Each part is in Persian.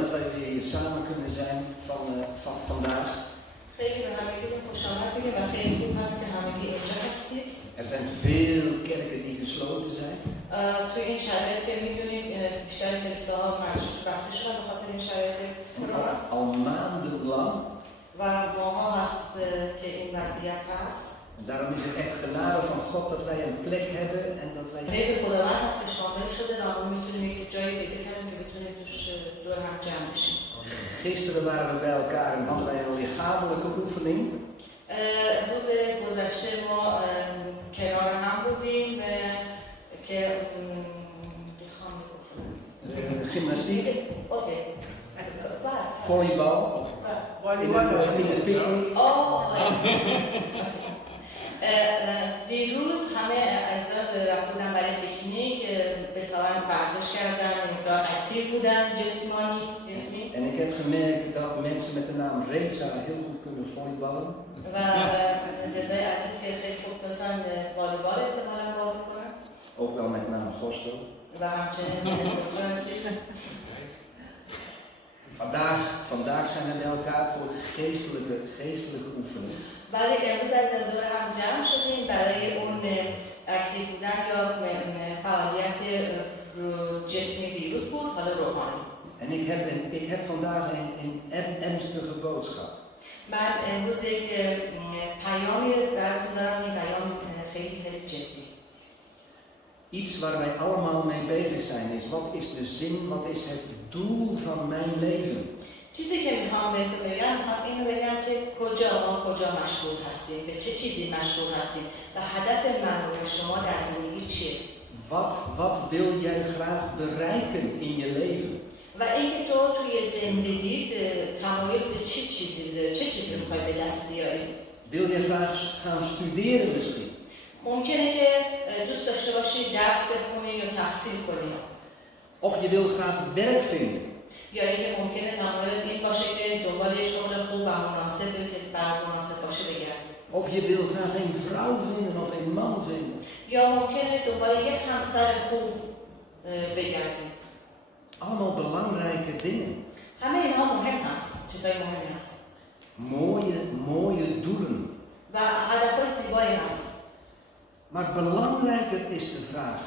dat wij weer hier samen kunnen zijn vandaag. Er zijn veel kerken die gesloten zijn. Al maandenlang. En daarom is het echt genade van God dat wij een plek hebben en dat wij... Gisteren waren we bij elkaar en hadden wij een lichamelijke oefening. Gymnastiek. Volleybal. In de picknick. دیروز همه اعضا رفتن برای پیکنیک به سوال ورزش کردن، مقدار اکتیو بودن، جسمی. En ik heb gemerkt dat mensen met de naam Reza heel goed kunnen volleyballen. و رضای عزیز که خیلی خوب تونستن والیبال احتمالاً بازی کنن. Ook wel met naam Gosto. و همچنین خسرو. Vandaag zijn we bij elkaar voor geestelijke oefening. ولی امروز از دور هم جمع شدیم برای اون اکتیو بودن یا فعالیت جسمی دیروز بود، حالا روحانی. En ik heb vandaag een ernstige boodschap. من امروز یک پیامی براتون دارم، این پیام خیلی جدی. Iets waar wij allemaal mee bezig zijn is, wat is de zin, wat is het doel van mijn leven? چیزی که میخوام بهتون بگم، اینو بگم که کجا مشغول هستیم، به چه چیزی مشغول هستیم و هدف من و شما در زندگی چیه؟ Wat wil jij graag bereiken in je leven? و اینکه تو توی زندگیت تمایل به چه چیزی میخوای به دست بیاری؟ Wil je graag gaan studeren misschien? ممکنه که دوست داشته باشی درس بخونی یا تحصیل کنی. Of je wil graag werk vinden. یا اینکه ممکنه تمایل این باشه که دنبال شغل خوب و مناسبی که برات مناسب باشه بگردی. Of je wil graag een vrouw vinden of een man vinden. یا ممکنه دنبال یک همسر خوب بگردی. Allemaal belangrijke dingen. همه اینها مهم هست، چیزای مهمی هست. Mooie doelen. و هدفهای زیبایی هست. Maar belangrijker is de vraag,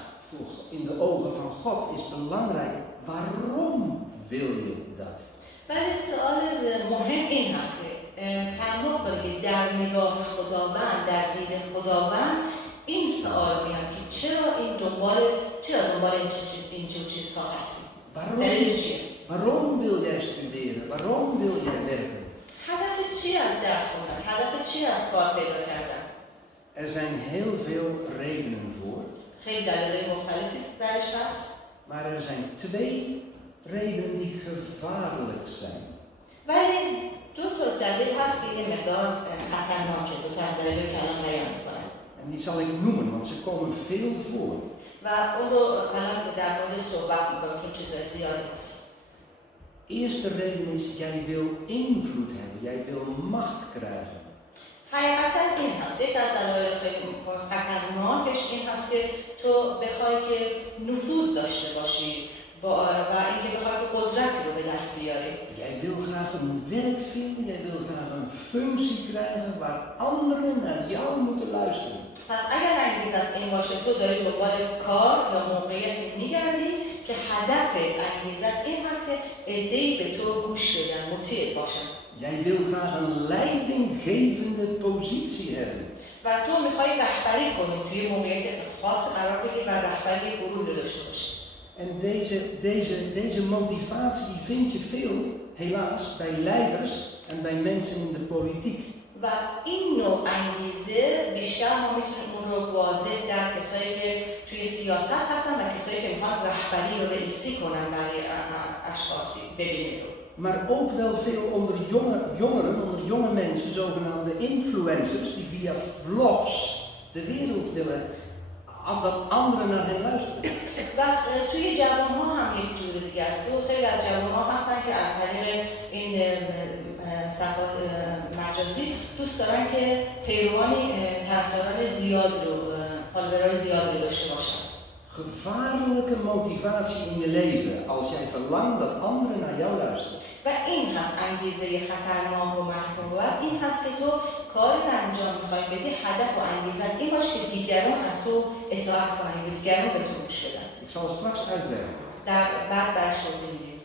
in de ogen van God is belangrijk, waarom wil je dat? ولی سوال مهم این هست که تعمق کنید در نگاه خداوند، در دید خداوند این سوال میاد که چرا دنبال این چیزها هستی؟ دلیلش چیه؟ Waarom wil jij studeren? Waarom wil jij werken? هدف چی از درس خوندن؟ هدف چی از کار پیدا کردن؟ Er zijn heel veel redenen voor. خیلی دلایل مختلفی درش هست. Maar er zijn twee redenen die gevaarlijk zijn. ولی دو تا دلیل هست که یه مقدار خطرناکه، دو تا از دلایلی که الان بیان می‌کنم. En die zal ik noemen, want ze komen veel voor. و اون رو الان در مورد صحبت می‌کنم چون چیزای زیادی هست. Eerste reden is, jij wil invloed hebben, jij wil macht krijgen. حقیقتا این هست، یک از دلایل خیلی خطرناکش این هست که تو بخوای که نفوذ داشته باشی و اینکه بخوای که قدرتی رو به دست بیاری. Jij wil graag een werk vinden, jij wil graag een functie krijgen waar anderen naar jou moeten luisteren. پس اگر انگیزت این باشه تو داری دنبال کار یا موقعیتی میگردی که هدف انگیزت این هست که عده‌ای به تو گوش بدن، مطیع باشن. Jij wil graag een leidinggevende positie hebben. و تو میخوای رهبری کنی توی موقعیت خاص قرار بگیری و رهبری گروه رو داشته باشی. En deze motivatie die vind je veel, helaas, bij leiders en bij mensen in de politiek. و این نوع انگیزه بیشتر ما میتونیم اون رو واضح در کسایی که توی سیاست هستن و کسایی که میخوان رهبری و رئیسی کنن برای اشخاصی ببینیم. Maar ook wel veel onder jonge mensen, zogenaamde influencers, die via vlogs de wereld willen, dat anderen naar hen luisteren. و توی جوان‌ها هم یک جور دیگه است. خیلی از جوان‌ها هستن که از طریق این صفحات مجازی دوست دارن که پیروانی طرفداران زیاد رو، فالوورای زیاد رو داشته باشن. gevaarlijke motivatie in je leven als jij verlangt dat anderen naar jou luisteren. و این هست انگیزه خطرناک و مسموم. این هست که تو کاری رو انجام می‌خوای بدی، هدف و انگیزت این باشه که دیگران از تو اطاعت کنن و دیگران به تو گوش بدن. Ik zal het straks uitleggen. بعد برش توضیح میدیم.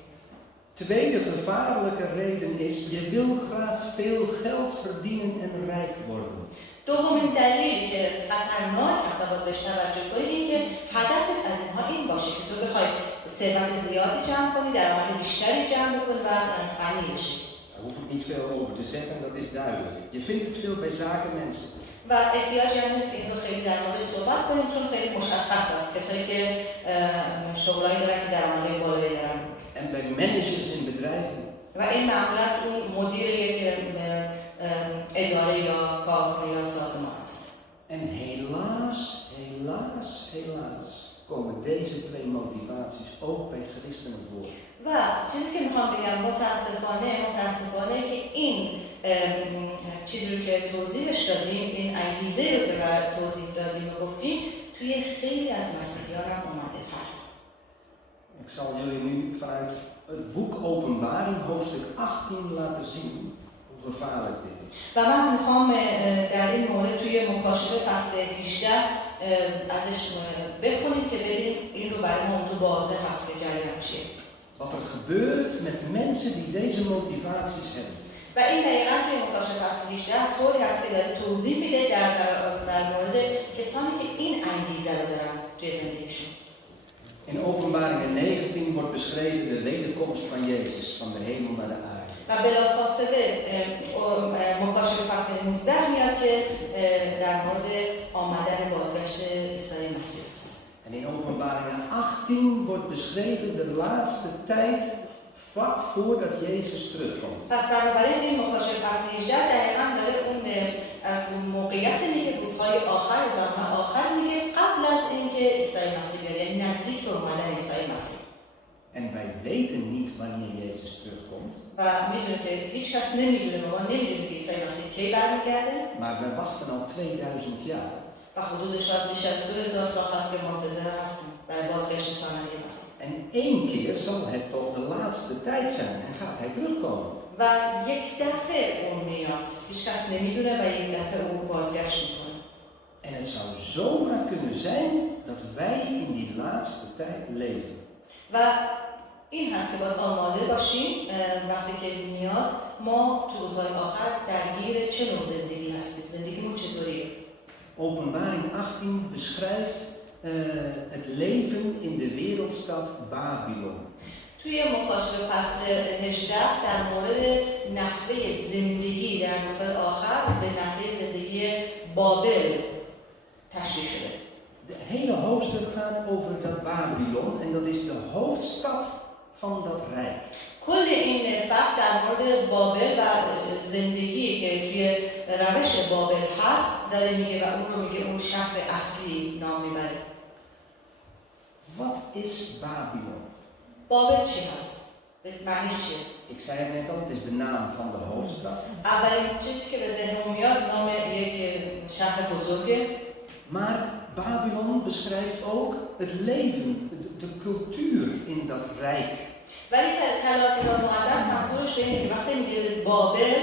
Tweede gevaarlijke reden is, je wil graag veel geld verdienen en rijk worden. دومین دلیلی که خطرناک هست و بهش توجه کنید این که هدفت از اینها این باشه که تو بخوای ثروت زیادی جمع کنی، درآمد بیشتری جمع کنی و غنی بشی. Daar hoef ik niet veel over te zeggen, dat is duidelijk. Je vindt het veel bij zakenmensen. و احتیاجی هم نیست که اینو خیلی در موردش صحبت کنیم چون خیلی مشخص است. کسایی که شغلایی دارن که درآمد بالایی دارن. En bij managers in bedrijven. و این معمولا اون مدیر یک اداره یا کارخونه یا سازمان است. En helaas komen deze twee motivaties ook bij christenen voor. و چیزی که میخوام بگم متاسفانه که این چیزی رو که توضیحش دادیم، این انگیزه رو که توضیح دادیم و گفتیم توی خیلی از مسیحیان هم اومده هست. Ik zal jullie nu vanuit het boek Openbaring, hoofdstuk 18, laten zien hoe gevaarlijk dit is. و من میخوام در این مورد توی مکاشفه فصل 18 ازش بخونیم که ببینیم این رو برای ما اونجا واضح هست که جریان چیه. Wat er gebeurt met mensen die deze motivaties hebben. و این دقیقاً توی مکاشفه فصل 18 طوری هست که داره توضیح میده در مورد کسانی که این انگیزه رو دارن توی زندگیشون. In Openbaring 19 wordt beschreven de wederkomst van Jezus, van de hemel naar de aarde. و بلافاصله مکاشفه فصل 19 میاد که در مورد آمدن بازگشت عیسی مسیح است. En in Openbaring 18 wordt beschreven de laatste tijd vlak voordat Jezus terugkomt. پس بنابراین این مکاشفه فصل 18 دقیقاً داره اون از موقعیت میگه، روزهای آخر، زمان آخر میگه، قبل از اینکه عیسی مسیح بیاد، یعنی نزدیک به اومدن عیسی مسیح. En wij weten niet wanneer Jezus terugkomt. و میدونیم که هیچ کس نمیدونه، ما نمیدونیم که عیسی مسیح کی برمیگرده. Maar we wachten al 2000 jaar. و حدود شاید بیش از 2000 سال هست که منتظر هستیم برای بازگشت ثانویه مسیح. En één keer zal het toch de laatste tijd zijn en gaat hij terugkomen. و یک دفعه اون میاد، هیچ کس نمیدونه و یک دفعه اون بازگشت میکنه. En het zou zomaar kunnen zijn dat wij in die laatste tijd leven. و این هست که باید آماده باشیم وقتی که میاد ما تو روزهای آخر درگیر چه نوع زندگی هستیم، زندگیمون چطوریه. Openbaring 18 beschrijft het leven in de wereldstad Babylon. توی مکاشفه فصل 18 در مورد نحوه زندگی در روزهای آخر به نحوه زندگی بابل تشریح شده. De hele hoofdstuk gaat over dat Babylon en dat is de hoofdstad van dat rijk. کل این فصل در مورد بابل و زندگی که توی روش بابل هست داره میگه و اون رو میگه اون شهر اصلی نام میبره. Wat is Babylon? بابل چی هست؟ معنیش چیه؟ Ik zei het net al, het is de naam van de hoofdstad. اولین چیزی که به ذهنم میاد نام یک شهر بزرگه. Maar Babylon beschrijft ook het leven, de cultuur in dat rijk. ولی کلام مقدس منظورش به اینه که وقتی میگه بابل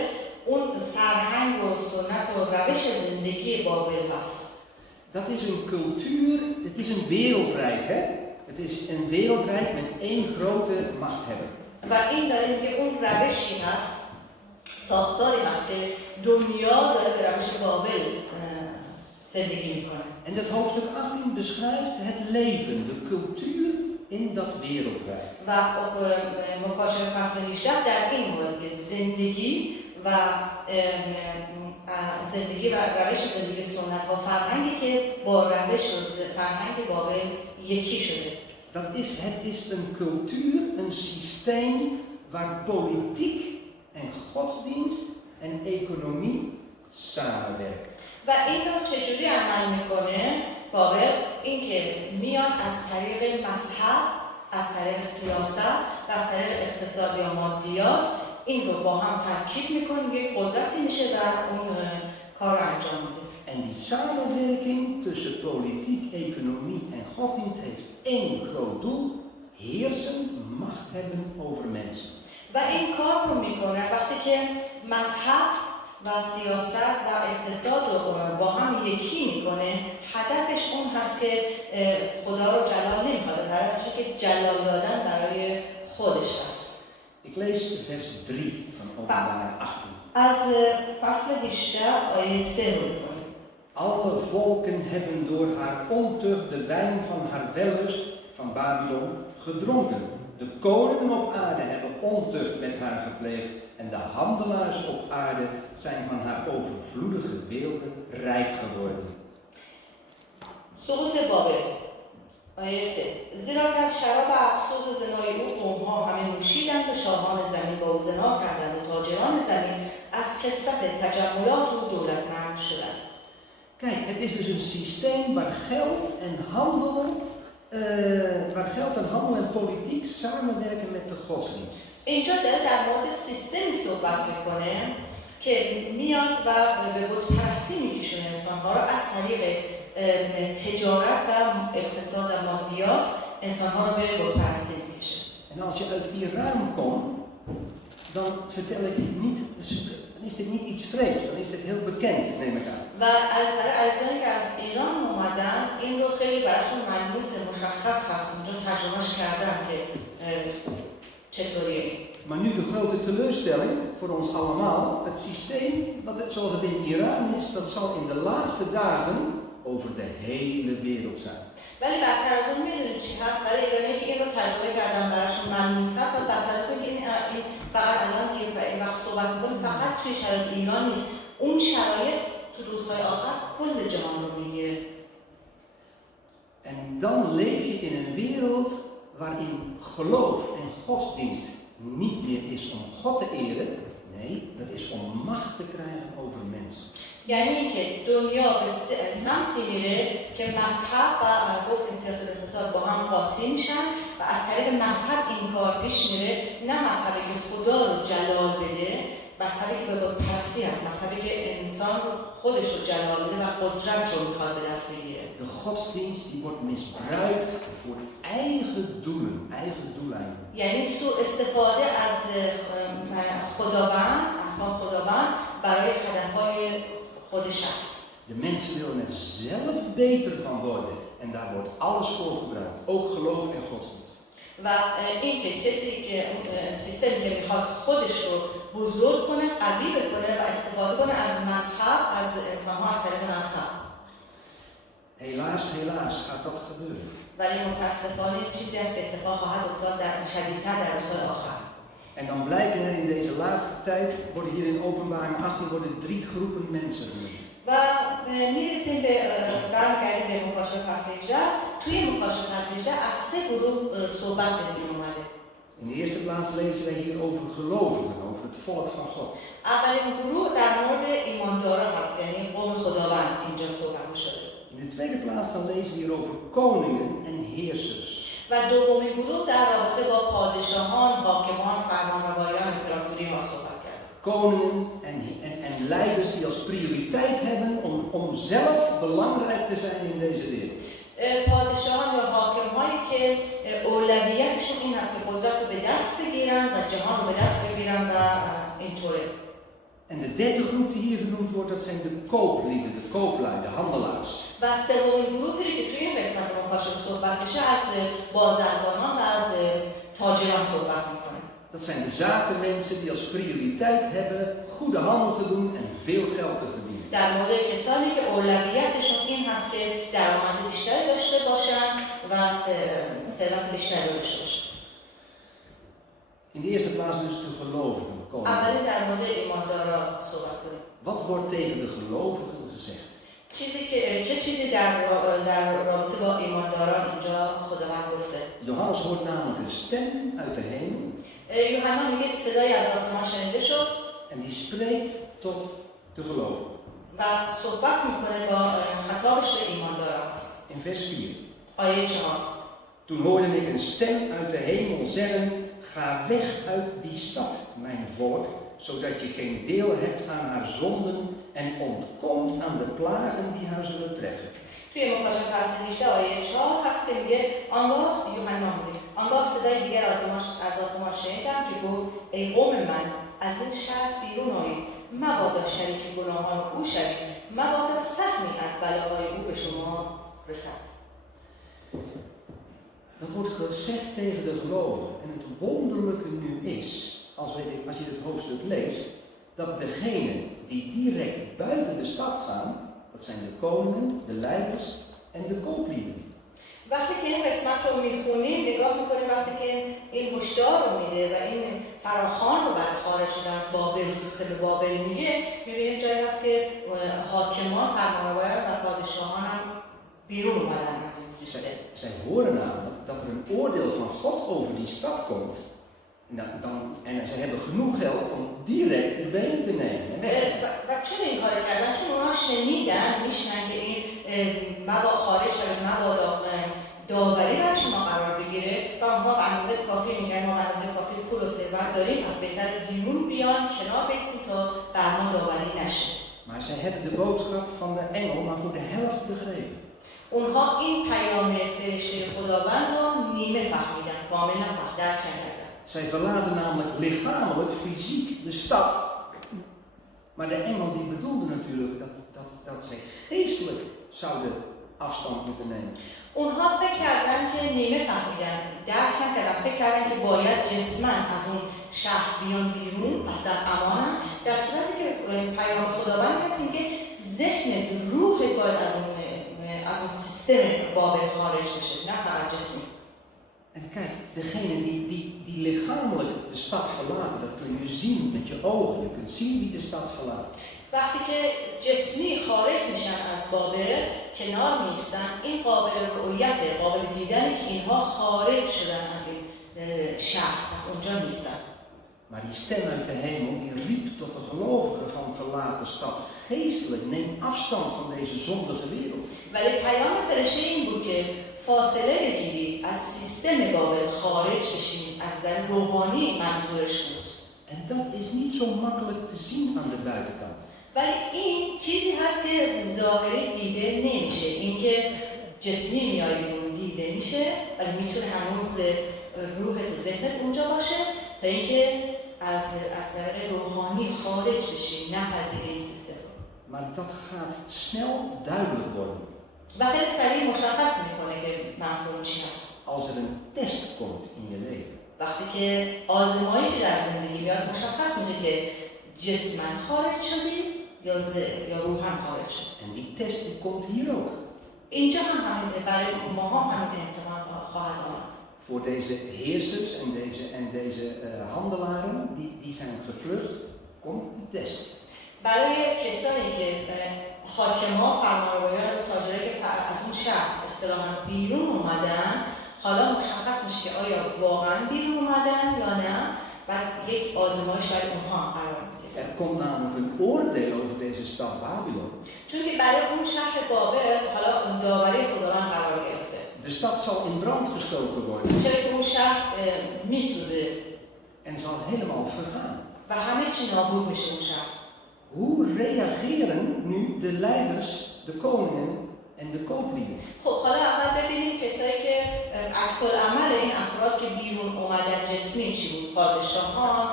اون فرهنگ و سنت و روش زندگی بابل هست. Dat is een cultuur, het is een wereldrijk, hè? Het is een wereldrijk met één grote machthebber. و این داره میگه اون روشی هست، ساختاری هست که دنیا داره به روش بابل زندگی میکنه. En dat hoofdstuk 18 beschrijft het leven, de cultuur in dat wereldrijk. و مکاشفه فصل 18 در این مورد زندگی و روش زندگی سنت و فرهنگی که با روش فرهنگ بابل یکی شده. Het is een cultuur, een systeem waar politiek en godsdienst en economie samenwerken. و این رو چجوری عمل میکنه بابل؟ اینکه میاد از طریق مذهب، از طریق سیاست و از طریق اقتصاد یا مادیات این رو با هم ترکیب میکنه، یک قدرتی میشه و اون کار رو انجام میده. En die samenwerking tussen politiek, economie en godsdienst heeft één groot doel: heersen, macht hebben over mensen. و این کار رو میکنه وقتی که مذهب و سیاست و اقتصاد رو با هم یکی میکنه. هدفش اون هست که خدا رو جلال نمیخواد، هدفش که جلال دادن برای خودش هست. Ik lees vers 3 van Openbaring 18. از فصل 18 آیه 3 رو میکنه. Alle volken hebben door haar ontucht de wijn van haar wellust van Babylon gedronken. De koningen op aarde hebben ontucht met haar gepleegd en de handelaars op aarde zijn van haar overvloedige weelde rijk geworden. سقوط بابل آیه 3 زیرا که از شراب افسوس زنای او قوم‌ها همه نوشیدند و شاهان زمین با او زنا کردند و تاجران زمین از کثرت تجملات او دولتمند شدند. Kijk, het is dus een systeem waar geld en handel en politiek samenwerken met de godsdienst. اینجا در مورد سیستمی صحبت میکنه که میاد و به بت‌پرستی میکشونه انسان‌ها را از طریق تجارت و اقتصاد و مادیات انسان‌ها را به بت‌پرستی میکشه. En als je uit Iran komt, dan vertel ik niet, dan is dit niet iets vreemds, dan is dit heel bekend, neem ik aan. و از عزیزانی که از ایران اومدن این رو خیلی براشون ملموس مشخص هست، اونجا ترجمهش کردن که چطوریه. Maar nu de grote teleurstelling voor ons allemaal, het systeem zoals het in Iran is, dat zal in de laatste dagen over de hele wereld zijn. ولی بدتر از اون میدونیم چی هست؟ برای ایرانی که این رو تجربه کردن براشون ملموس هست و بدتر از اون که این فقط الان این وقت صحبت میکنیم فقط توی شرایط ایران نیست، اون شرایط تو روزهای آخر کل جهان رو میگیره. En dan leef je in een wereld waarin geloof en godsdienst niet meer is om God te eren, nee, dat is om macht te krijgen over mensen. یعنی اینکه دنیا به سمتی میره که مذهب و گفتیم سیاست اقتصاد با هم قاطی میشن و از طریق مذهب این کار پیش میره، نه مذهبی که خدا رو جلال بده، مذهبی که به بت‌پرستی هست، مذهبی که انسان خودش رو جلال بده و قدرت رو میخواد به دست بگیره. De godsdienst die wordt misbruikt voor eigen doelen, eigen doeleinden. یعنی سوء استفاده از خداوند، احکام خداوند برای هدفهای خود شخص. De mensen willen er zelf beter van worden en daar wordt alles voor gebruikt, ook geloof en godsdienst. و این که کسی که سیستمی که میخواد خودش رو بزرگ کنه، قوی بکنه و استفاده کنه از مذهب، از انسان‌ها از طریق مذهب. Helaas, helaas gaat dat gebeuren. ولی متاسفانه چیزی از اتفاق خواهد افتاد در شدیدتر در روزهای آخر. En dan blijken er in deze laatste tijd, worden hier in Openbaring 18 worden 3 groepen mensen genoemd. و میرسیم به برمیگردیم به مکاشفه فصل 18. توی مکاشفه فصل 18 از 3 گروه صحبت به میون اومده. In de eerste plaats lezen wij hier over gelovigen, over het volk van God. اولین گروه در مورد ایمانداران هست، یعنی قوم خداوند اینجا صحبت شده. In de tweede plaats dan lezen we hier over koningen en heersers. و دومین گروه در رابطه با پادشاهان، حاکمان، فرمانروایان، امپراتوری ها صحبت کرد. Koningen en leiders die als prioriteit hebben om zelf belangrijk te zijn in deze wereld. پادشاهان یا حاکم‌هایی که اولویتشون این است که قدرت رو به دست بگیرن و جهان رو به دست بگیرن و اینطوره. En de derde groep die hier genoemd wordt, dat zijn de kooplieden, de kooplui, de handelaars. و سومین گروهی که توی این قسمت مکاشفه صحبت میشه از بازرگانان و از تاجران صحبت میکنه. Dat zijn de zakenmensen die als prioriteit hebben goede handel te doen en veel geld te verdienen. در مورد کسانی که اولویتشون این هست که درآمد بیشتری داشته باشن و ثروت بیشتری داشته باشن. In de eerste plaats dus de gelovigen, de koningen. اولی در مورد ایمانداران صحبت کنیم. Wat wordt tegen de gelovigen gezegd? چه چیزی در رابطه با ایمانداران اینجا خداوند گفته؟ Johannes hoort namelijk een stem uit de hemel. یوحنا میگه صدایی از آسمان شنیده شد En die spreekt tot de gelovigen. و صحبت میکنه با خطابش به ایمانداران است. In vers 4. آیه 4. Toen hoorde ik een stem uit de hemel zeggen, ga weg uit die stad, mijn volk, zodat je geen deel hebt aan haar zonden en ontkomt aan de plagen die haar zullen treffen. توی مکاشفه فصل 18 آیه 4 هست که میگه آنگاه یوحنا میگه آنگاه صدای دیگر از آسمان شنیدم که گفت ای قوم من از این شهر بیرون آیید مبادا شریک گناهان او شوید مبادا سهمی از بلاهای او به شما رسد. Dat wordt gezegd tegen de gelovigen. En het wonderlijke nu is, als je dit hoofdstuk leest, dat degenen die direct buiten de stad gaan, dat zijn de koningen, de leiders en de kooplieden. وقتی که این قسمت رو میخونیم نگاه میکنیم وقتی که این هشدار رو میده و این فراخوان رو برای خارج شدن از بابل سیستم بابل میگه میبینیم جایی هست که حاکمان فرمانروایان و پادشاهان هم بیرون اومدن از این سیستم. Zij horen namelijk dat er een oordeel van God over die stad komt. En zij hebben genoeg geld om direct de benen te nemen. و چون این کار کردن؟ چون اونا شنیدن میشنن که این خارج شده مبادا داوری بر شما قرار بگیره و اونها به اندازه کافی میگن ما به اندازه کافی پول و ثروت داریم پس بهتر بیرون بیان کنار بیستیم تا بر ما داوری نشه. Maar zij hebben de boodschap van de engel maar voor de helft begrepen. اونها این پیام فرشته خداوند رو نیمه فهمیدن، کامل درک نکردن. Zij verlaten namelijk lichamelijk, fysiek de stad. Maar de engel die bedoelde natuurlijk dat zij geestelijk zouden afstand moeten nemen. اونها فکر کردن که نیمه فهمیدن، درک نکردن، فکر کردن که باید جسماً از اون شهر بیان بیرون، از در امانن، در صورتی که پیام خداوند هست که ذهن روح باید از اون سیستم بابل خارج بشه، نه فقط جسمی. En kijk, degene die lichamelijk de stad verlaten, dat kun je zien met je ogen. Je kunt zien wie de stad verlaat. وقتی که جسمی خارج میشن از بابل کنار میستن این قابل رؤیت قابل دیدن که اینها خارج شدن از این شهر از اونجا نیستن. Maar die stem uit de hemel die riep tot de gelovigen van verlaat de stad geestelijk. Neem afstand van deze zondige wereld. ولی پیام فرشته این بود که فاصله بگیرید از سیستم بابل خارج بشید از در روحانی منظورش بود. En dat is niet zo makkelijk te zien aan de buitenkant. ولی این چیزی هست که ظاهری دیده نمیشه. اینکه جسمی میاد بیرون دیده میشه ولی میتونه هنوز روح تو ذهنت اونجا باشه تا اینکه از طریق روحانی خارج بشی نپذیری این سیستم. Maar dat gaat snel duidelijk worden. و خیلی سریع مشخص میکنه که مفهوم چی هست. Als er een test komt in je leven. وقتی که آزمایشی در زندگی میاد مشخص میشه که جسماً خارج شدی یا روحاً خارج شدی. En die test die komt hier ook. اینجا هم همین برای ما هم همین امتحان خواهد آمد. Voor deze heersers en deze handelaren die zijn gevlucht, komt de test. برای کسانی که حاکما فرمانروایان و تاجرایی که از اون شهر اصطلاحاً بیرون اومدن حالا مشخص میشه که آیا واقعاً بیرون اومدن یا نه و یک آزمایش برای اونها قرار میگیره. Er komt namelijk een oordeel over deze stad Babylon. چون که برای اون شهر بابل حالا اون داوری خداوند قرار گرفته. De stad zal in brand gestoken worden. چرا که اون شهر میسوزه En zal helemaal vergaan. و همه چی نابود میشه اون شهر. Hoe reageren nu de leiders, de koningen en de kooplieden? خب حالا اول ببینیم کسایی که عکس‌العمل این افراد که بیرون اومدن جسمی چی بود؟ پادشاهان،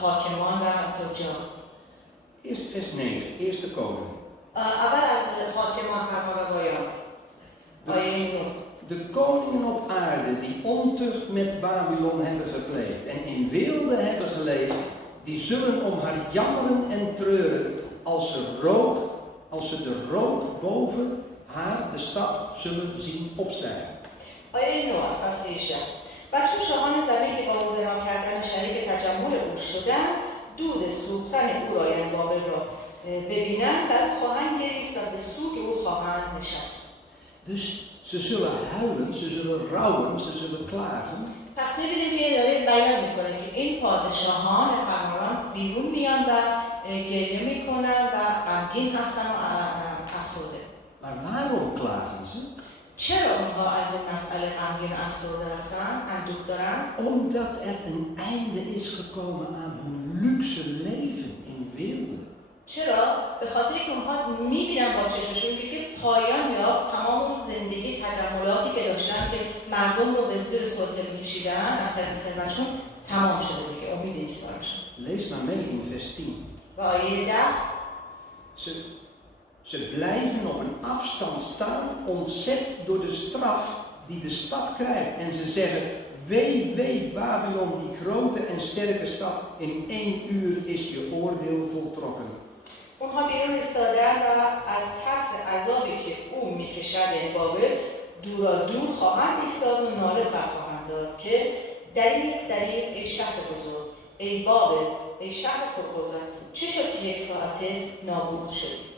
حاکمان و تجار. Eerst vers 9, eerste koning. اول از حاکمان فرمانروایان. آیه 9. De koningen op aarde die ontucht met Babylon hebben gepleegd en in weelde hebben geleefd, die zullen om haar jammeren en treuren als ze de rook boven haar, de stad, zullen zien opstijgen. آیه 9 از فصل 18. و چون شاهان زمین که با او زنا کردن شریک تجمل او شدند دود سوختن او را یعنی بابل را ببینند در خواهند گریست و به سوگ او خواهند نشست. Dus ze zullen huilen, ze zullen rouwen, ze zullen klagen. پس می‌بینیم که داره بیان می‌کنه که این پادشاهان فرمانروایان بیرون میان و گریه می‌کنن و غمگین هستن و افسرده. Maar waarom klagen ze? چرا اونها از این مسئله غمگین و افسرده هستن؟ اندوه دارن؟ Omdat er een einde is gekomen aan hun luxe leven in weelde. چرا؟ به خاطر که اونها میبینن با چشمشون که پایان یافت تمام اون زندگی تجملاتی که داشتن که مردم رو به زیر سلطه میکشیدن از طریق ثروتشون تمام شده دیگه، امید نیست براشون. Lees maar mee in vers 10. و آیه 10 Ze blijven op een afstand staan, ontzet door de straf die de stad krijgt. En ze zeggen, wee, wee, Babylon, die grote en sterke stad, in 1 uur is je oordeel voltrokken. اونها بیرون ایستادن و از ترس عذابی که او میکشد یعنی بابل دورا دور خواهند ایستاد و ناله سر خواهند داد که دریغ ای شهر بزرگ، ای بابل، ای شهر پرقدرت، چه شد که 1 ساعته نابود شد؟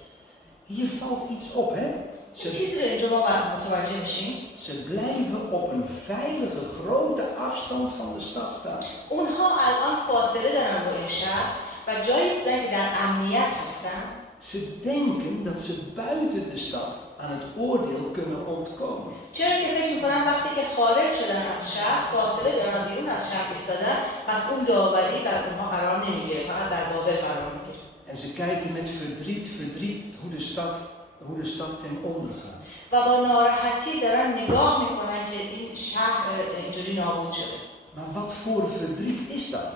Hier valt iets op, hè? چیزی رو اینجا ما متوجه میشیم. Ze blijven op een veilige, grote afstand van de stad staan. اونها الان فاصله دارن با این شهر و جایی هستن که در امنیت هستن. Ze denken dat ze buiten de stad aan het oordeel kunnen ontkomen. چرا که فکر میکنن وقتی که خارج شدن از شهر فاصله دارن بیرون از شهر ایستادن پس اون داوری بر اونها قرار نمیگیره، فقط در بابل قرار میگیره. En ze kijken met verdriet hoe de stad ten onder gaat. و با ناراحتی دارن نگاه میکنن که این شهر اینجوری نابود شده. Maar wat voor verdriet is dat?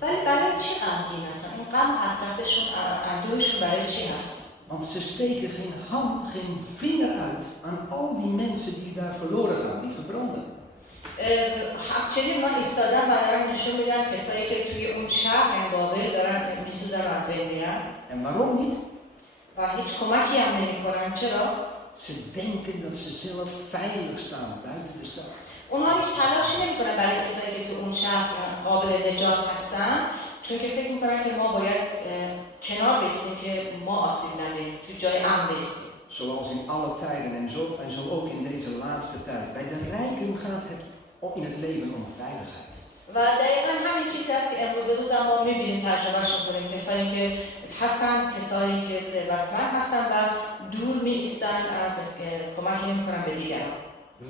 ولی برای چی غمگین هستن؟ این غم حسرتشون اندوهشون برای چی هست؟ Want ze steken geen hand, geen vinger uit aan al die mensen die daar verloren gaan, die verbranden. همچنین ما ایستادن و دارن نشون میدن کسایی که توی اون شهر بابل دارن میسوزن و از بین میرن. En waarom niet? و هیچ کمکی هم نمیکنن. چرا؟ Ze denken dat ze zelf veilig staan buiten de stad. اونها هیچ تلاشی نمیکنن برای کسایی که تو اون شهر قابل نجات هستن، چون که فکر میکنن که ما باید کنار بیستیم که ما آسیب نبینیم، تو جای امن بیستیم. Zoals in alle tijden en zo ook in deze laatste tijd. Bij de rijken gaat het in het leven om veiligheid. و دقیقا همین چیزی هست که امروز روز ما میبینیم، تجربهش میکنیم. کسایی که هستن، کسایی که ثروتمند هستن و دور میایستن از کمکی نمیکنن به دیگران.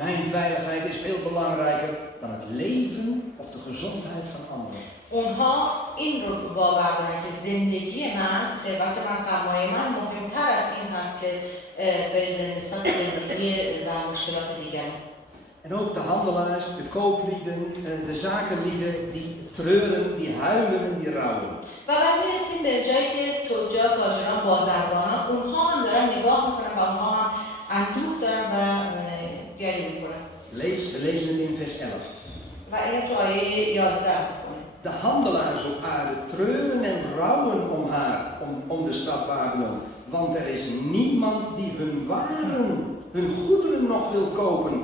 Mijn veiligheid is veel belangrijker dan het leven of de gezondheid van anderen. اونها این رو باور دارن که زندگی من، ثروت من، sarmoye man مهمتر از این هست که به زندگی و مشکلات دیگران. En ook de handelaars, de kooplieden, de zakenlieden die treuren, die huilen en die rouwen. و بعد میرسیم به جایی که تجار، تاجران، بازرگانان اونها هم دارن نگاه میکنن و اونها هم اندوه دارن و گریه میکنن. We lezen het in vers 11. و این تو آیه 11 میکنه. De handelaars op aarde treuren en rouwen om haar, om de stad Babylon. Want er is niemand die hun waren, hun goederen nog wil kopen.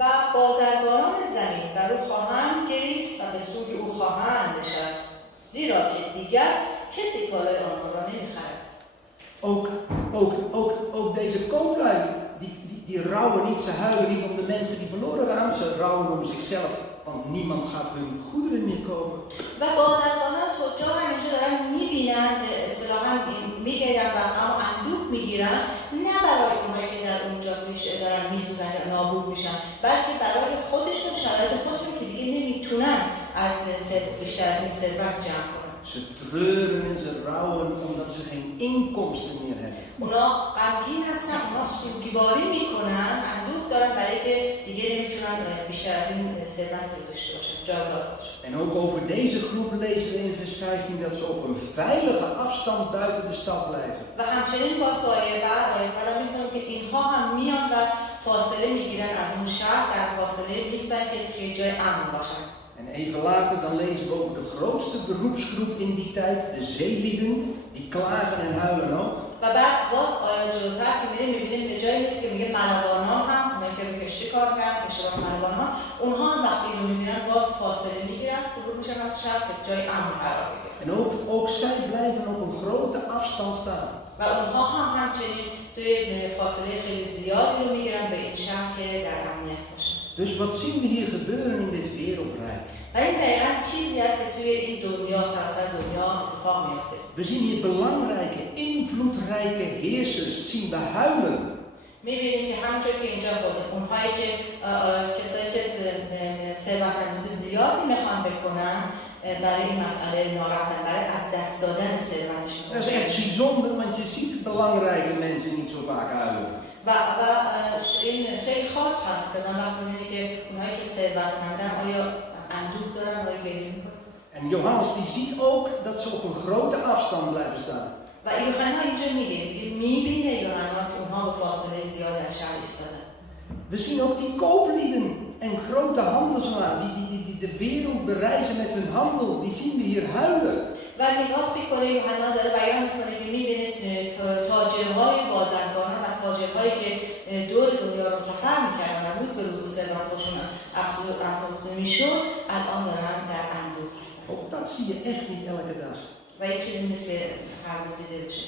و بازرگانان زمین بر او خواهند گریست و به سوی او خواهند نشست، زیرا که دیگر کسی کالای آنها را نمیخرد. Ook deze kooplui, die rouwen niet, ze huilen niet om de mensen die verloren gaan, ze rouwen om zichzelf, want niemand gaat hun goederen meer kopen. و بازرگانان تجار هم اینجا دارن میبینن، اصطلاحا میگیرن و اما اندوه میگیرن، نه برای اونهایی که در اونجا دارن میسوزن یا نابود میشن، بلکه برای خودشون، شرایط خودشون که دیگه نمیتونن از بیشتر از این ثروت جمع کنن. Ze treuren en ze rouwen omdat ze geen inkomsten meer hebben. اونا غمگین هستن، اونا سوگواری میکنن، اندوه دارن برای که دیگه نمیتونن بیشتر از این ثروت رو داشته باشن، جایگاه باشن. En ook over deze groep lezen we in vers 15 dat ze op een veilige afstand buiten de stad blijven. و همچنین با آیه بعد میخونیم که اینها هم میان و فاصله میگیرن از اون شهر، در فاصله نیستن که توی جای امن باشن. En even later dan lezen we over de grootste beroepsgroep in die tijd, de zeelieden, die klagen en huilen ook. و بعد باز آیه جلوتر که میبینیم به جایی نیست که میگه ملوانان هم، اونایی که رو کشتی کار کردن، کشتیران ملوانان، اونها هم وقتی رو میبینن باز فاصله میگیرن، دور میشن از شهر که جای امن قرار بگیرن. En ook zij blijven op een grote afstand staan. و اونها هم همچنین توی فاصله خیلی زیادی رو میگیرن به این شهر که در امنیت باشن. Dus wat zien we hier gebeuren in dit wereldrijk? و این دقیقا چیزی هست که توی این دنیا، سراسر دنیا اتفاق میفته. We zien hier belangrijke, invloedrijke heersers zien we huilen. می‌بینیم که همونطور که اینجا بود اونهایی که کسایی که ثروت‌اندوزی زیادی میخوان بکنن برای این مسئله ناراحتن، برای از دست دادن ثروتشون. Dat is echt bijzonder, want je ziet belangrijke mensen niet zo vaak huilen. و این خیلی خاص هست که من وقتی می‌بینی که اونهایی که ثروتمندن آیا اندوه دارن آیا گریه میکنن. En Johannes die ziet ook dat ze op een grote afstand blijven staan. و یوحنا اینجا می‌بینه یوحنا که اونها به فاصله زیاد از شهر ایستادن. We zien ook die kooplieden en grote handelswaar die de wereld bereizen met hun handel, die zien we hier huilen. و نگاه میکنه یوحنا داره بیان میکنه که میبینه تاجرهای بازرگانان و تاجرهایی که دور دنیا رو سفر میکردن و روز به روز ثروتشون افزوده میشد الان دارن در اندوه هستن. Ook dat zie je echt niet elke dag. و یه چیزی مثل هر روز دیده بشه.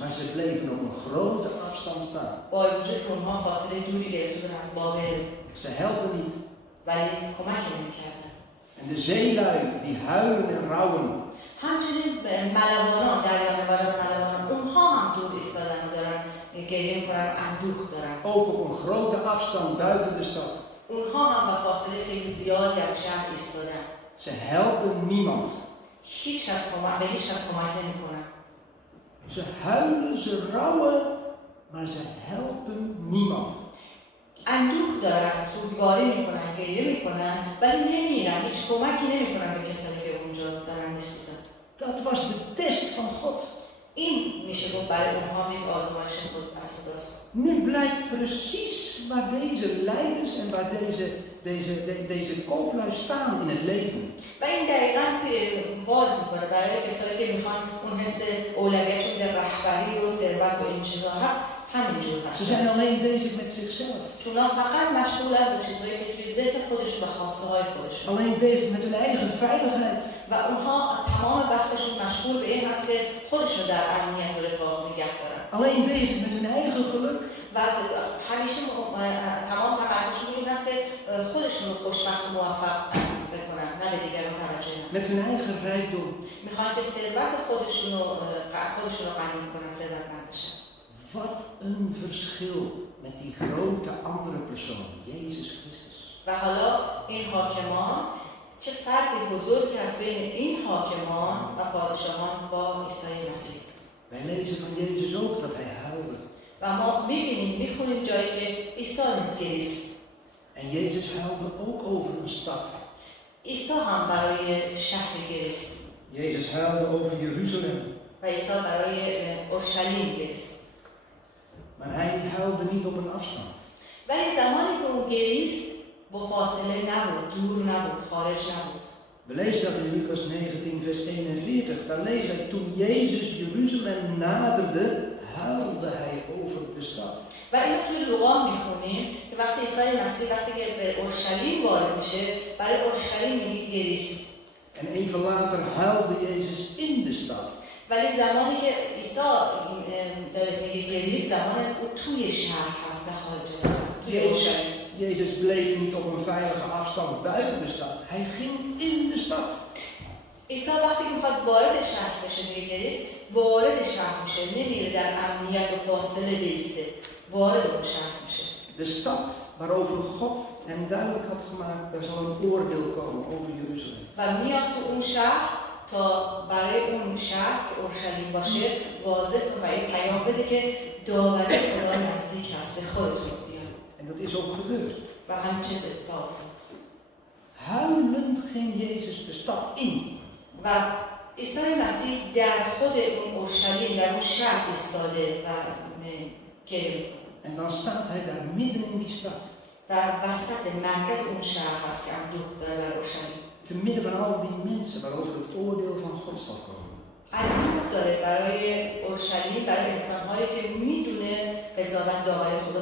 Maar ze bleven op een grote afstand staan. با وجود که اونها فاصله دوری گرفته بودن از بابل Ze helpen niet. ولی کمک نمیکردن. En de zeelui die huilen en rouwen. همچنین ملوانان دریانوردان ملوانان اونها هم دور ایستادن و دارن گریه میکنن اندوه دارن. Ook op een grote afstand buiten de stad. اونها هم به فاصله خیلی زیادی از شهر ایستادن. Ze helpen niemand. هیچ کس کمک نمیکنن. Ze huilen, ze rouwen, maar ze helpen niemand. اندوه دارن، سوگواری میکنن، گریه میکنن ولی نمیرن، هیچ کمکی نمیکنن به کسانی که اونجا دارن میسوزن. Dat was de test van God. این میشه گفت برای اونها یک آزمایش خود از خداست. Nu blijkt precies waar deze leiders en waar deze kooplui staan in het leven. و این دقیقاً باز میکنه برای کسایی که میخوان اون حس اولویتشون در رهبری و ثروت و این چیزا هست همینجور Ze هست. zijn alleen bezig met zichzelf. چون فقط مشغولن به چیزایی که توی ذهن خودشون و خواسته های خودشون. Alleen bezig met hun eigen veiligheid. و اونها تمام وقتشون مشغول به این هست که خودشون در امنیت و رفاه نگه دارن. Alleen bezig met hun eigen geluk. و همیشه تمام تمرکزشون این هست که خودشون رو خوشبخت و موفق بکنن، نه به دیگران توجه نکنن. Met hun eigen rijkdom. میخوان که ثروت خودشون رو غنی کنن، ثروتمند بشن. Wat een verschil met die grote andere persoon, Jezus Christus. و حالا این حاکمان چه فرق بزرگی هست بین این حاکمان و پادشاهان با عیسی مسیح. Wij lezen van Jezus ook dat hij huilde. و ما میخونیم جایی که عیسی گریست. En Jezus huilde ook over een stad. عیسی هم برای شهر گریست. Jezus huilde over Jeruzalem. و عیسی برای اورشلیم گریست. Maar hij huilde niet op een afstand. ولی زمانی که اون گریست با فاصله نبود، دور نبود، خارج نبود. We lezen dat in Lucas 19 vers 41. Daar lezen wij, toen Jezus Jeruzalem naderde, huilde hij over de stad. و اینو توی لوقا میخونیم که وقتی عیسی مسیح وقتی که به اورشلیم وارد میشه برای اورشلیم میگه گریست. En even later huilde Jezus in de stad. ولی زمانی که عیسی داره میگه گریست زمانی است او توی شهر هست نه خارج از شهر. توی اورشلیم. Jezus bleef niet op een veilige afstand buiten de stad. Hij ging in de stad. عیسی وقتی که میخواد وارد شهر بشه میگه گریست وارد شهر میشه، نمیره در امنیت و فاصله بیسته، وارد اون شهر میشه. De stad waarover God hem duidelijk had gemaakt, er zal een oordeel komen over Jeruzalem. و میاد تو اون شهر تا برای اون شهر که اورشلیم باشه واضح و این پیام بده که داوری خدا نزدیک هست، به خودتون بیان. En dat is ook gebeurd. و همین چیز اتفاق افتاد. Huilend ging Jezus de stad in. و عیسی مسیح در خود اون اورشلیم در اون شهر ایستاده و گریه. En dan staat hij daar midden in die stad. و وسط مرکز اون شهر هست که اندوه داره در اورشلیم. Te midden van al die mensen waarover het oordeel van God zal komen. اندوه داره برای اورشلیم، برای انسان‌هایی که میدونه قضاوت داوری خدا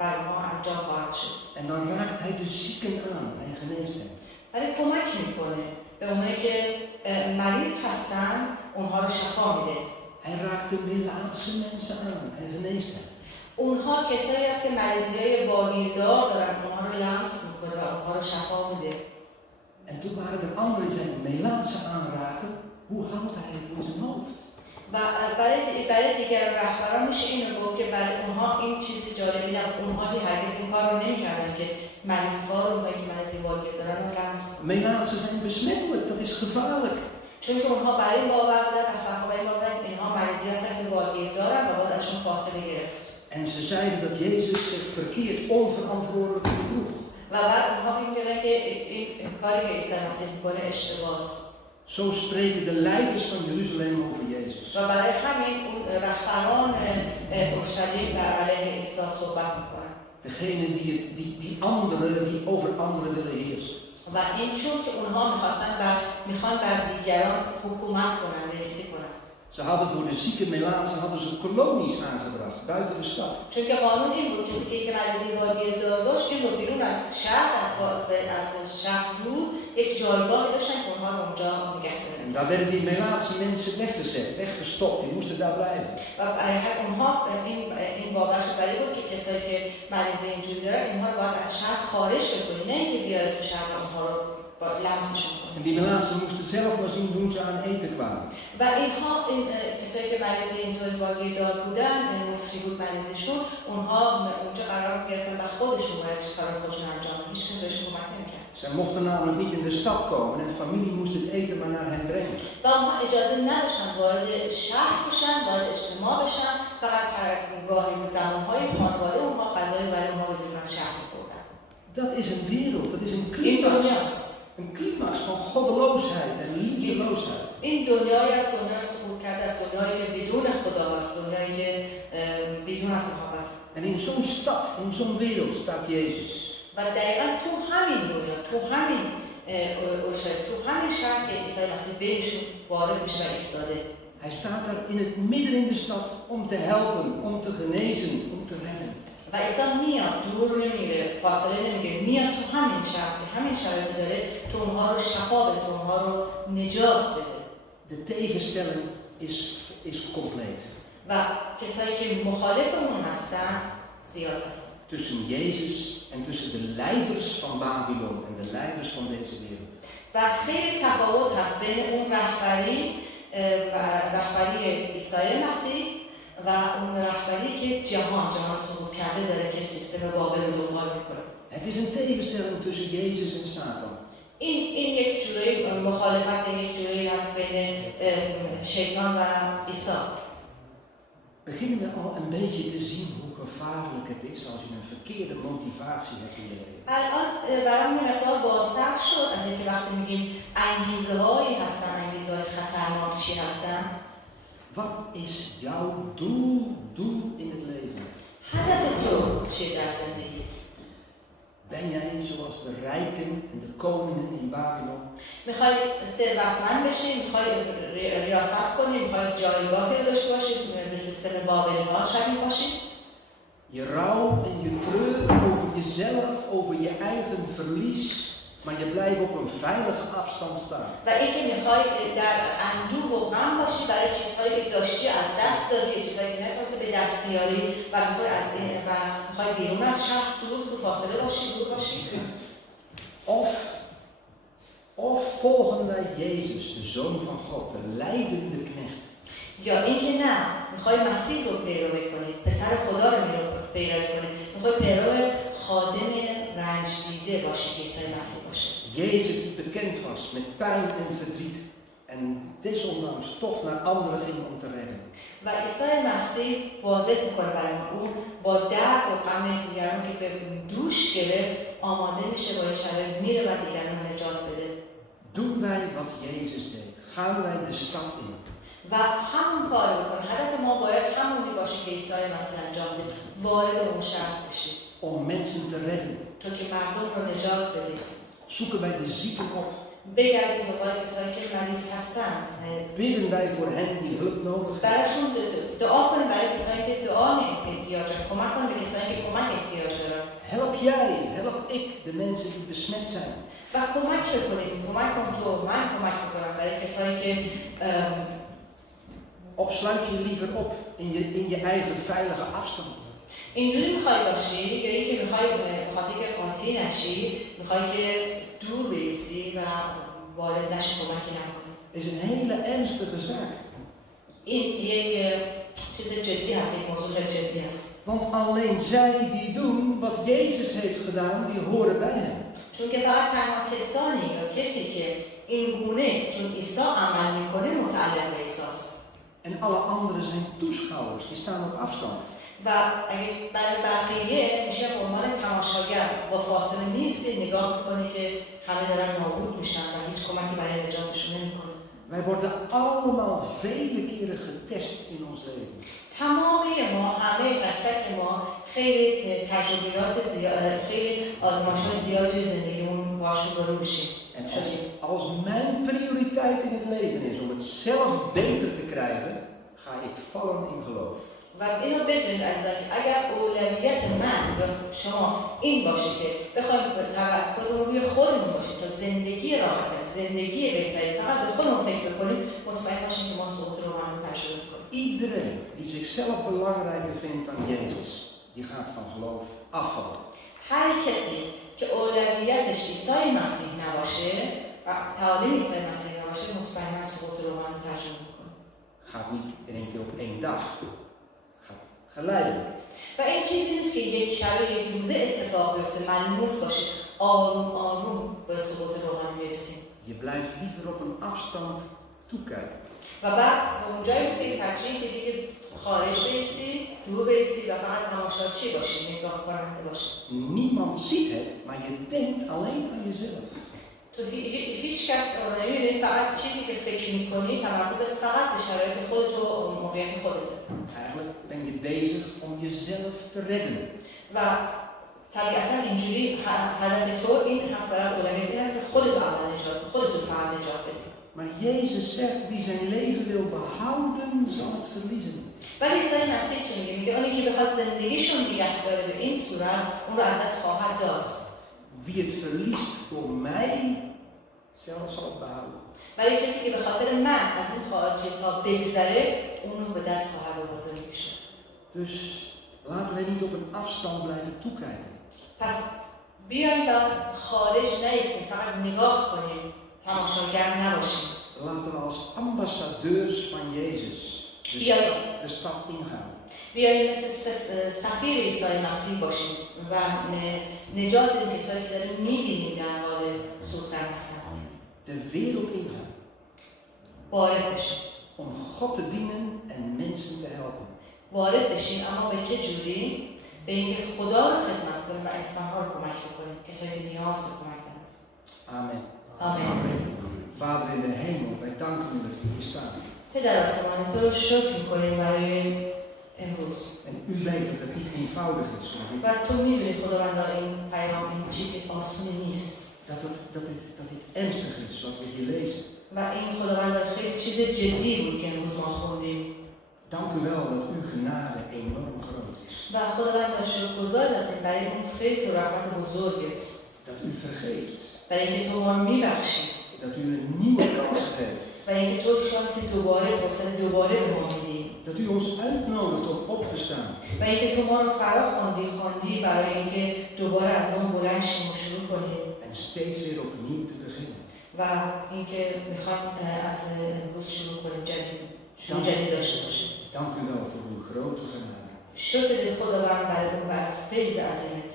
بر ما انجام خواهد شد. En dan raakt hij de zieken aan, hij geneest hen. ولی کمک میکنه به اونایی که مریض هستن اونها رو شفا میده. Hij raakt de melaatse mensen aan, hij geneest hen. اونها کسایی هست که مریضی‌های واگیردار دارن اونها رو لمس میکنه و اونها رو شفا میده. En toen waren er anderen die zijn melaatse aanraken, hoe houdt hij het in zijn hoofd? و برای دیگر رهبران میشه اینو گفت که برای اونها این چیزی جالبی نبود. اونها که هرگز این کار رو نمی‌کردن که مریض‌ها رو که مریضی والگیر دارن رو لمس. Melaatsen zijn besmettelijk, dat is gevaarlijk. چون که اونها برای این باور بودن، رهبرها برای این باور بودن اینها مریضی هستن که والگیر دارن و باید ازشون فاصله گرفت. En ze zeiden dat Jezus zich verkeerd, onverantwoordelijk gedroeg. و بعد اونها فکر کردن که این کاری که عیسی مسیح میکنه اشتباهه. Zo spreken de leiders van Jeruzalem over Jezus. و برای همین اون رهبران اورشلیم بر علیه عیسی صحبت میکنن. Degene die over anderen willen heersen. و این چون که اونها میخوان بر دیگران حکومت کنن، رئیسی کنن. Ze hadden voor de zieke Melaatsen kolonies aangebracht, buiten de stad. چون که قانون این بود کسی که مریضی والگیر داشت این رو بیرون از شهر، از شهر دور یک جایگاهی داشتن که اونها رو اونجا نگه دارن. En daar werden die Melaatse mensen weggezet, weggestopt, die moesten daar blijven. و اونها این باورش برای بود که کسایی که مریضی اینجوری دارن اینها رو باید از شهر خارج بکنی، نه اینکه بیاره تو شهر اونها رو لمسشون کنی. En die Melaatsen moesten zelf maar zien hoe ze aan eten kwamen. و اینها این کسایی که مریضی اینطور والگیر دار بودن، مصری بود مریضیشون، اونها اونجا قرار گرفتن و خودشون باید کار خودشون انجام بدن. هیچ کس بهشون کمک نمی‌کرد. Zij mochten namelijk niet in de stad komen en familie moest het eten maar naar hen brengen. و اونها اجازه نداشتن وارد شهر بشن، وارد اجتماع بشن، فقط گاهی زمان‌های خانواده اونها غذای برای اونها بیرون از شهر می‌بردن. Dat is een wereld, dat is een این climax. دنیاست. Een climax van goddeloosheid en liefdeloosheid. این دنیایی از دنیای سقوط کرده، از دنیایی که بدون خدا است، دنیایی که بدون از محبت. En in zo'n stad, in zo'n wereld staat Jezus. و دقیقا تو همین دنیا، تو همین اورشلیم، تو همین شهر که عیسی مسیح بهشون وارد میشه و ایستاده. Hij staat daar in het midden in de stad om te helpen, om te genezen, om te redden. و عیسی میاد، دور نمیره، فاصله نمیگیره، میاد تو همین شهر که همین شرایط داره، تو اونها رو شفا بده، تو اونها رو نجات بده. De tegenstelling is compleet. و کسایی که مخالف اون هستن زیاد هستن. Tussen Jezus en tussen de leiders van Babylon en de leiders van deze wereld. و خیلی تفاوت هست بین اون رهبری عیسی مسیح و اون رهبری که جهان سقوط کرده داره که سیستم بابل رو دنبال میکنه. Het is een tegenstelling tussen Jezus en Satan. این یک جوری مخالفت، یک جوری هست بین شیطان و عیسی. Beginnen we al een beetje te zien hoe gevaarlijk het is als je een verkeerde motivatie hebt in je leven. الان برام یه مقدار بازتر شد از اینکه وقتی میگیم انگیزه‌هایی هستن، انگیزه‌های خطرناک چی هستن؟ Wat is jouw doel in het leven? هدف تو چیه در زندگیت؟ Ben jij zoals de rijken en de koningen in Babylon? میخوای ثروتمند بشی، میخوای ریاست کنی، میخوای جایگاهی رو داشته باشی، به سیستم بابلی ها شبیه باشی؟ Je rouw en je treur over jezelf, over je eigen verlies, maar je blijft op een veilige afstand staan. و اینکه میخوای در اندوه و غم باشی برای چیزهایی که داشتی از دست دادی، چیزهایی که نتونستی به دست بیاری و میخوای بیرون از شهر تو فاصله باشی، دور باشی. Of volgen wij Jezus, de Zoon van God, de leidende knecht. یا اینکه نه، میخوای مسیح رو پیروی کنی، پسر خدا رو پیروی کنی، میخوای پیرو خادم رنج دیده باشی که عیسی مسیح باشه. Jezus die bekend was met pijn en verdriet en desondanks toch naar anderen ging om te redden. و عیسی مسیح واضح میکنه برای ما اون با درد و غم دیگران که به دوش گرفت آماده میشه با این شرایط میره و دیگران رو نجات بده. Doen wij wat Jezus deed? Gaan wij de stad in? و همون کار بکنه. هدف ما باید همونی باشه که عیسی مسیح انجام بده. وارد اون شهر بشید. Om mensen te redden. تو که مردم رو نجات بدید. Zoeken wij de zieken op. بگردید دنبال کسایی که مریض هستند. Bidden wij voor hen die hulp nodig hebben. براشون دعا کنید برای کسایی که دعا احتیاج دارن. کمک کنید به کسایی که کمک احتیاج دارن. Help jij, help ik de mensen die besmet zijn. و کمک کنید. کمک کن تو، من کمک میکنم برای کسایی که Of sluit je liever op in je eigen veilige afstand? اینجوری میخوای باشی یا اینکه میخوای بخاطر که قاطی نشی، میخوای که دور بیستی و وارد نشی، کمکی نکنی. Is een hele ernstige zaak. این یک چیز جدی هست، یک موضوع خیلی جدی هست. Want alleen zij die doen wat Jezus heeft gedaan, die horen bij hem. چون که فقط تنها کسانی یا کسی که این گونه چون عیسی عمل میکنه متعلق به عیسی است. En alle anderen zijn toeschouwers, die staan op afstand. و اگه برای بقیه میشه به عنوان تماشاگر با فاصله نیستی نگاه میکنی که همه دارن نابود میشن و هیچ کمکی برای نجاتشون نمیکنه. Wij worden allemaal vele keren getest in ons leven. تمام ما همه تک تک ما خیلی تجربیات زیاد، خیلی آزمایش‌های زیادی توی زندگیمون باهاش روبرو میشیم. En als mijn prioriteit in het leven is om het zelf beter te krijgen, ga ik vallen in geloof. و اینو بدونید عزیزان اگر اولویت من یا شما این باشه که بخوایم تمرکزمون روی خودمون باشه تا زندگی راحت، زندگی بهتری فقط به خودمون فکر بکنیم، مطمئن باشیم که ما سقوط روحانی رو تجربه می‌کنیم. Iedereen die zichzelf belangrijker vindt dan Jezus, die gaat van geloof afvallen. هر کسی که اولویتش عیسی مسیح نباشه و تعالیم عیسی مسیح نباشه مطمئنا سقوط روحانی رو تجربه می‌کنه. Gaat niet in één keer op één dag. Gaat geleidelijk. و این چیزی نیست که یک شب یک روزه اتفاق بیفته، ملموس باشه، آروم آروم به سقوط روحانی برسیم. Je blijft liever op een afstand toekijken. و بعد اونجایی میشه که ترجیح بدی که خارج بیستی، دور بیستی و فقط تماشاچی باشی، نگاه کننده باشی. Niemand ziet het, maar je denkt alleen aan jezelf. تو هیچ کس نمی‌بینی، فقط چیزی که فکر می‌کنی تمرکزت فقط به شرایط خودت و موقعیت خودته. Eigenlijk ben je bezig om jezelf te redden. و طبیعتاً اینجوری هدف تو این هست برای اولویت این است که خودت اول نجات، خودت رو فقط نجات بدی. Maar Jezus zegt, wie zijn leven wil behouden, zal het verliezen. ولی عیسی مسیح چی میگه؟ میگه اونی که بخواد زندگیشون نگه داره به این صورت اون رو از دست خواهد داد. Wie het verliest voor mij, zelf zal het behouden. ولی کسی که به خاطر من از این چیزها بگذره اون رو به دست خواهد آورد زندگیشون. Dus laten wij niet op een afstand blijven toekijken. پس بیایم و خارج نیستیم، فقط نگاه کنیم، تماشاگر نباشیم. Laten we als ambassadeurs van Jezus de stad ingaan. بیاییم مثل سفیر عیسی مسیح باشیم و نجات بدیم کسایی که داریم می‌بینیم در حال سوختن هستن. De wereld ingaan. وارد بشیم. Om God te dienen en mensen te helpen. وارد بشیم اما به چه جوری؟ به اینکه خدا رو خدمت کنیم و انسان‌ها رو کمک بکنیم، کسایی که نیاز به کمک دارن. Amen. Amen. Vader in de hemel, wij danken u dat u hier staat. پدر آسمانی تو رو شکر می‌کنیم برای امروز. En u weet dat het niet eenvoudig is. و تو می‌دونی خداوندا این پیام این چیزی آسونی نیست. Dat dit ernstig is wat we hier lezen. و این خداوندا خیلی چیز جدی بود که امروز ما خوندیم. Dank u wel dat uw genade enorm groot is. و خداوندا شکرگزار هستیم برای اون فیض و رحمت بزرگت. Dat u vergeeft. برای اینکه تو ما رو می‌بخشی. Dat u een nieuwe kans geeft. و اینکه تو شانسی دوباره فرصت دوباره به ما میدی. Dat u ons uitnodigt om op te staan. و اینکه تو ما رو فرا خواندی برای اینکه دوباره از اون بلند شیم و شروع کنیم. En steeds weer opnieuw te beginnen. و اینکه میخوام از امروز شروع کنیم جدید داشته باشیم. Dank u wel voor uw grote genade. شکر خداوند برای اون بر فیض عظیمت.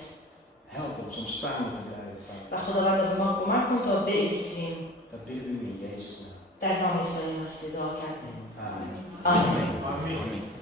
Help ons om staande te blijven, Vader. و خداوند به ما کمک کن تا بایستیم. Dat bidden we u in Jezus' naam. در نام عیسی مسیح دعا کردیم. Amen. آمین. Amen.